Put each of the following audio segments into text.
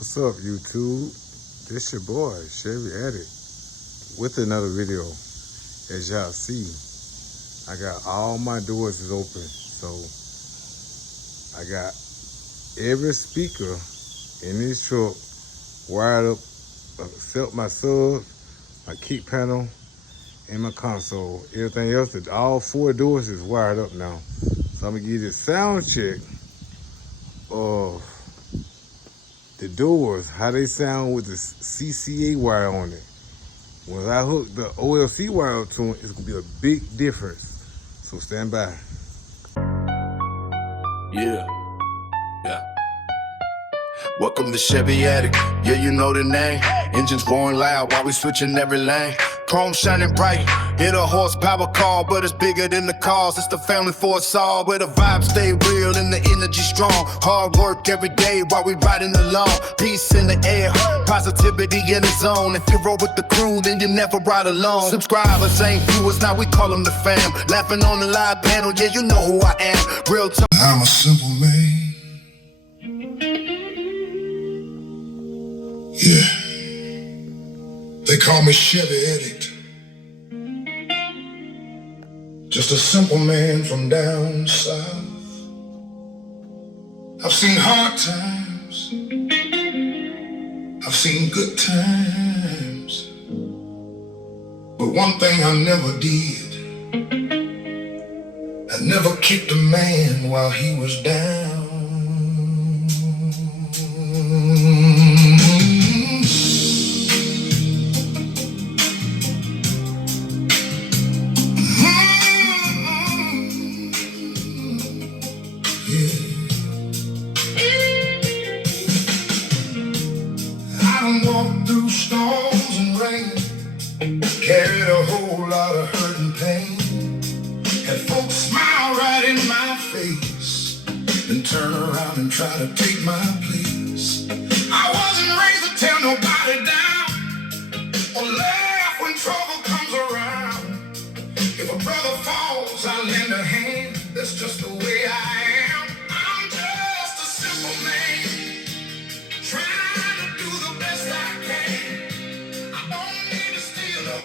What's up, YouTube? This your boy, Chevy Addict, with another video. As y'all see, I got all my doors is open, so I got every speaker in this truck wired up, except my sub, my kick panel, and my console. Everything else, all four doors is wired up now. So I'm gonna give you a sound check of the doors, how they sound with the CCA wire on it. When I hook the OLC wire up to it, it's gonna be a big difference. So stand by. Yeah. Welcome to Chevy Addict. Yeah, you know the name. Engines going loud while we switching every lane. Chrome shining bright. Hit a horsepower car, but it's bigger than the cars. It's the family for us all, where the vibes stay real and the energy strong. Hard work every day while we riding along. Peace in the air, positivity in the zone. If you roll with the crew, then you never ride alone. Subscribers ain't viewers, now we call them the fam. Laughing on the live panel, yeah, you know who I am. Real talk. I'm a simple man. Yeah, they call me Chevy Addict. Just a simple man from down south. I've seen hard times, I've seen good times, but one thing I never did, I never kicked a man while he was down. Walked through storms and rain, carried a whole lot of hurt and pain. Had folks smile right in my face, then turn around and try to take my place. I wasn't raised to tear nobody down, or laugh when trouble comes around. If a brother falls, I lend a hand. That's just the way I am. I'm just a simple man, trying to do the best I can. I don't need to steal no.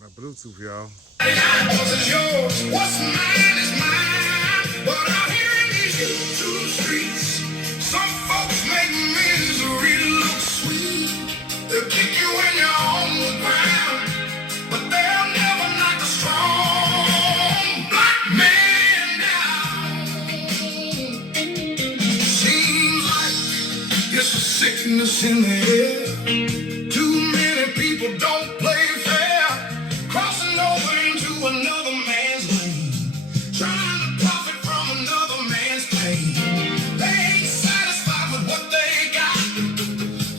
My Bluetooth, y'all. What's yours? What's mine is mine. But out here in these YouTube streets, some folks make misery look sweet. They'll kick you when you're on the ground, but they'll never knock a strong black man down. Seems like it's a sickness in the air. Too many people don't play fair, crossing over into another man's lane, trying to profit from another man's pain. They ain't satisfied with what they got,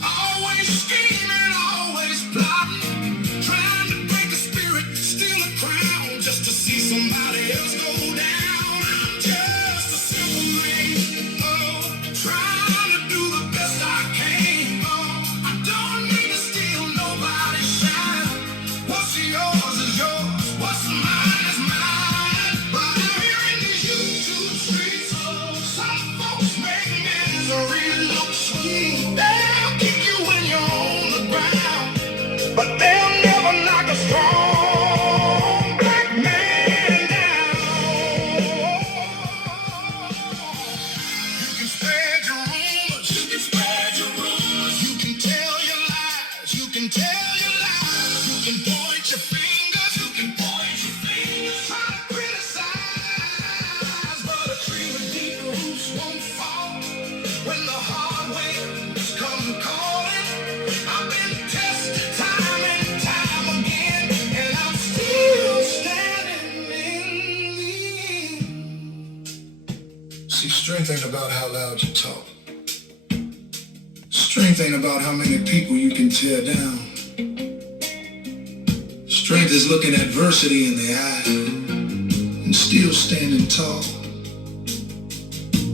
always scheming, always plotting, trying to break a spirit, steal a crown, just to see somebody else go down. I'm just a simple man, trying to do the best I can. I don't need to steal nobody's shine. What's yours is yours, what's mine is mine. But out here in these YouTube streets, some folks make misery look sweet. They'll kick you when you're on the ground, but they'll never knock a strong black man down. You can spread your rumors, you can spread your rumors, you can tell your lies, you can tell your lies, you can point your fingers, you can point your fingers, try to criticize, but a tree with deep roots won't fall when the hard winds come calling. I've been tested time and time again, and I'm still standing in the. See, strength ain't about how loud you talk. Strength ain't about how many people you can tear down. Strength is looking adversity in the eye and still standing tall,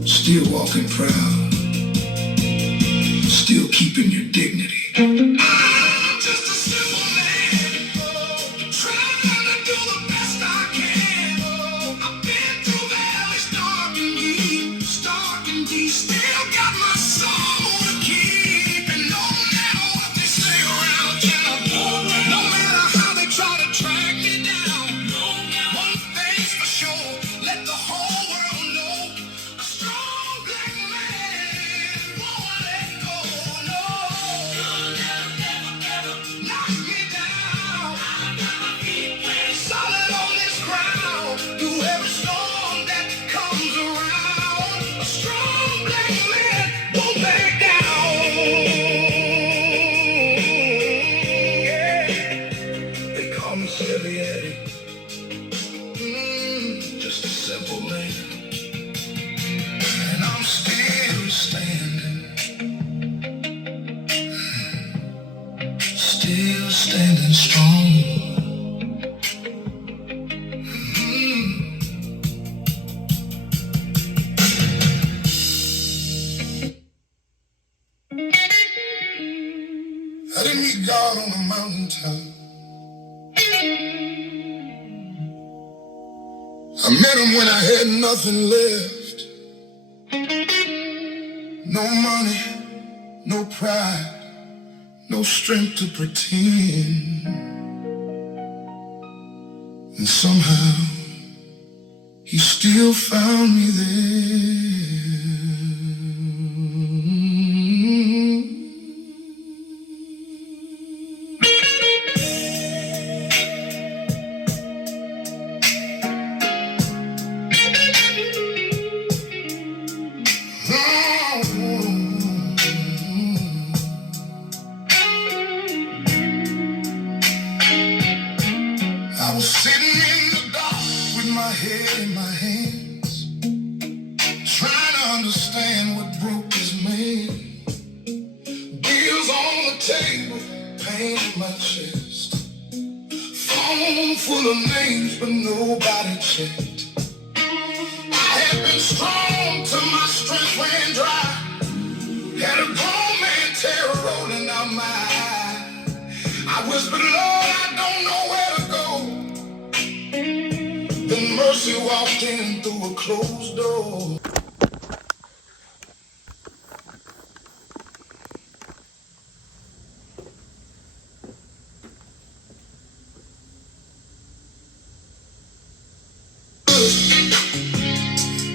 still walking proud, still keeping your dignity. I'm just a simple man, trying to do the best I can. I've been through valleys dark and deep, still got my soul to keep. simple man, and I'm still standing strong. I didn't meet God on the mountaintop. I met him when I had nothing left. No money, no pride, no strength to pretend. And somehow, he still found me there. I was sitting in the dark with my head in my hands, trying to understand what broke his man. Bills on the table, pain in my chest, phone full of names but nobody checked. I had been strong till my strength ran dry. Had a grown man terror rolling out my eye. I whispered, Lord, I don't know where to go. Then mercy walked in through a closed door.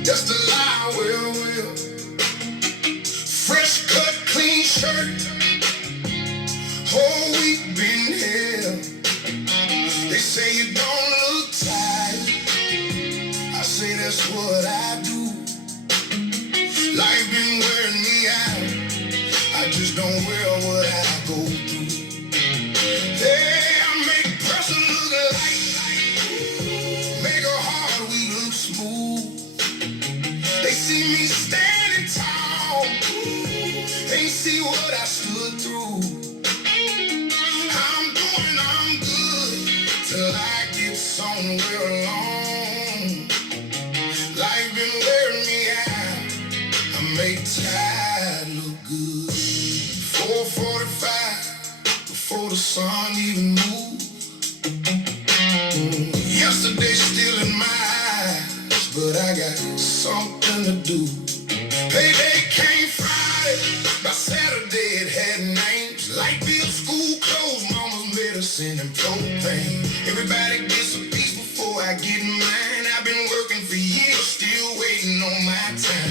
Just a lie, well. Fresh cut, clean shirt. Whole week been here. They say you don't look tired. I say that's what I do. Life been wearing me out. I just don't wear what I go through. Hey, I make person look light. Make a hard week look smooth. They see me standing tall. They see what I stood through. I'm good till I get somewhere alone. Life been wearing me out. I make tired look good. 4:45 before the sun even moved. Yesterday still in my eyes, but I got something to do. Payday came Friday, by Saturday it had names. Light bill, school clothes, mama's medicine and propane. Everybody gets a piece before I get mine. I've been working for years, still waiting on my time.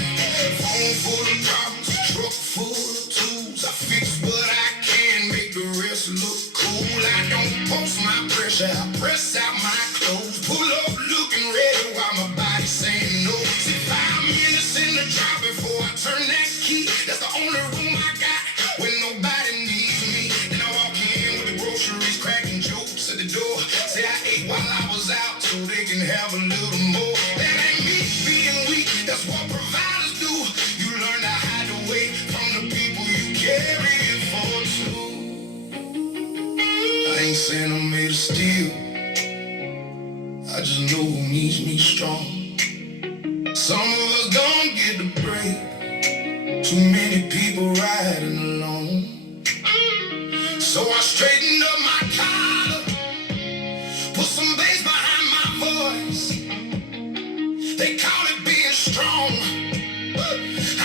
Phone full of problems, truck full of tools. I fix what I can, make the rest look cool. I don't post my pressure, I press out my clothes. Pull up looking ready while my body's saying no. See, 5 minutes in the drop before I turn that key. That's the only room I got when nobody needs me. Then I walk in with the groceries, cracking jokes at the door. Say I ate while I was out so they can have a little more. That ain't me being weak, that's what providers do. You learn to hide away from the people you carry it for too. I ain't saying I'm made of steel, I just know who needs me strong. Some of us don't get the break. Too many people riding alone. So I straightened up my collar, put some bass behind my voice. They call it being strong.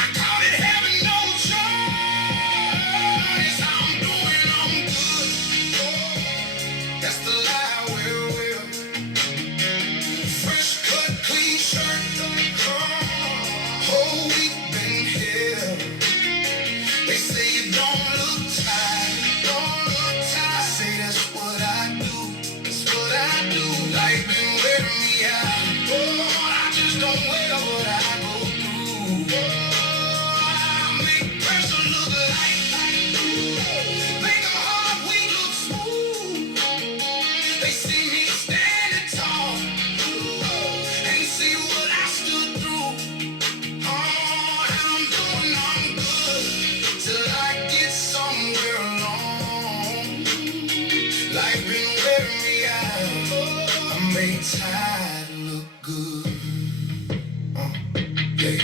I call it having no choice. I'm good. That's the lie, well. Fresh cut, clean shirt. Whole week been here. They say you don't look tired. I say that's what I do. Life been wearing me out. Oh, I just don't wear what I go through. I make pressure look light. Make a hard week look smooth. They see me standing tall. And see what I make Tide look good. Yeah.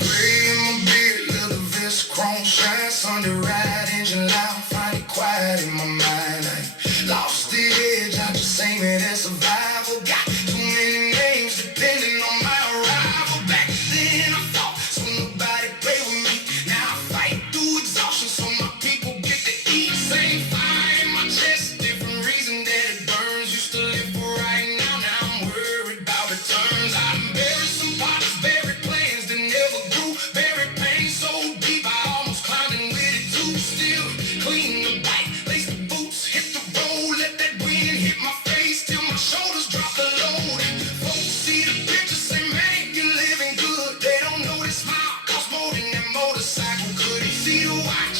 Gray in my beard, leather vest, chrome shine, Sunday ride, engine loud, find it quiet in my mind. I lost the edge, I just aim it at survival. Got too many names depending on my arrival. Back then I fought, so nobody play with me. Now I fight through exhaustion, so my people get to eat. Same fire in my chest, different reason that it burns. Used to live for right now, now I'm worried about returns. I buried some pots, buried plans that never grew, buried pain so deep I almost climbed in with it too. Still clean the bike, lace the boots, hit the road, let that wind hit my face till my shoulders drop the load. Folks see the picture, say man you living good. They don't know this smile cost more than that motorcycle could. They see the watch,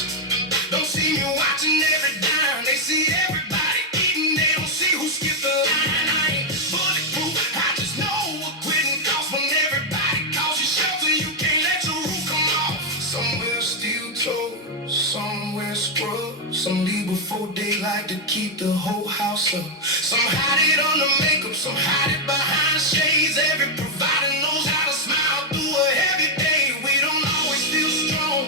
don't see me watching every dime. They see everybody eating, they don't see who skipped the line. I ain't bulletproof, I just know what quitting costs. When everybody calls you shelter, you can't let your roof come off. Somewhere steel toes, somewhere scrub. Some leave before daylight to keep the whole house up. Some hide it under makeup, some hide it behind shades. Every provider knows how to smile through a heavy day. We don't always feel strong,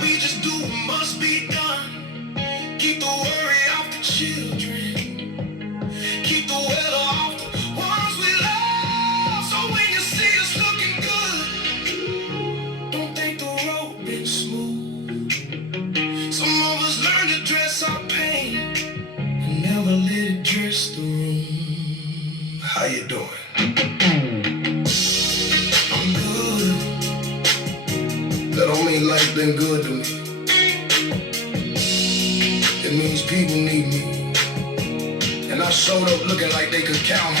we just do what must be done. Keep the worry off the children, keep the weather off the ones we love. So when you see us looking good, don't think the road been smooth. Some of us learn to dress our pain and never let it dress the room. How you doing? I'm good. That don't mean life been good to me. It means people need me. And I showed up looking like they could count on me.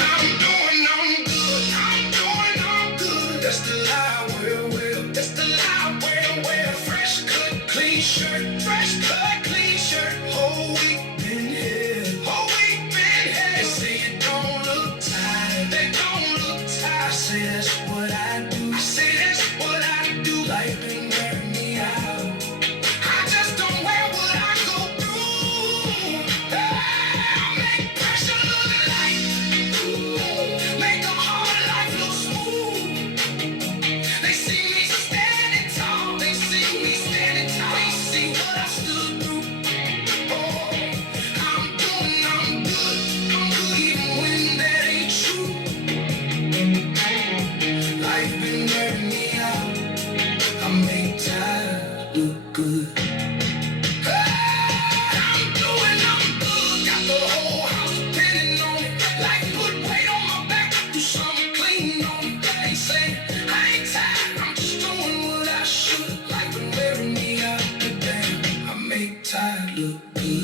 I'm good. That's the lie, well. That's the lie, well. Fresh cut, clean shirt. Fresh cut, clean shirt. Whole week been here. They say it don't look tired. They don't look tired. I say that's what I do. Life been wearing me out. I just don't wear what I go through. I make pressure look light. Make a hard life look smooth. They see me standing tall. They see what I stood through. Oh, I'm good. Even when that ain't true. Life been wearing me out. I make Tide look good. I'm good. Got the whole house depending on it. Life put weight on my back. Do something clean on it. They say I ain't tired. I'm just doing what I should. Life been wearing me out. But damn, I make Tide look good.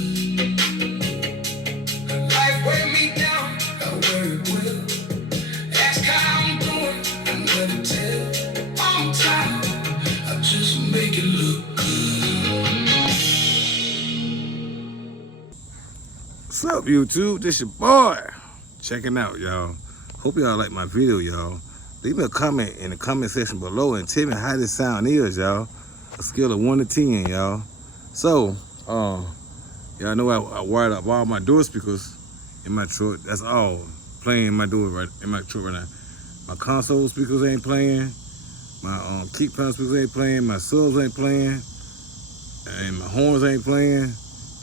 Life wear me down. I wear it well. Ask how I'm doing. I never tell. I'm tired. I just make it look good. What's up, YouTube? This your boy. Checking out, y'all. Hope y'all like my video, y'all. Leave me a comment in the comment section below and tell me how this sound is, y'all. A scale of 1 to 10, y'all. So, y'all know I wired up all my door speakers in my truck. That's all playing in my door in my truck right now. My console speakers ain't playing. My kick panel speakers ain't playing. My subs ain't playing. And my horns ain't playing.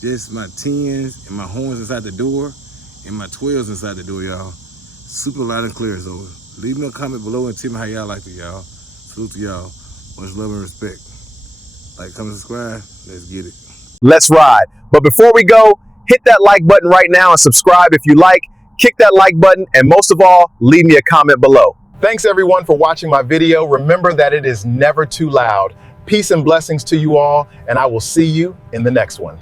Just my 10s and my horns inside the door and my 12s inside the door, y'all. Super loud and clear. So leave me a comment below and tell me how y'all like it, y'all. Salute to y'all. Much love and respect. Like, comment, subscribe. Let's get it. Let's ride. But before we go, hit that like button right now and subscribe if you like. Kick that like button, and most of all, leave me a comment below. Thanks everyone for watching my video. Remember that it is never too loud. Peace and blessings to you all, and I will see you in the next one.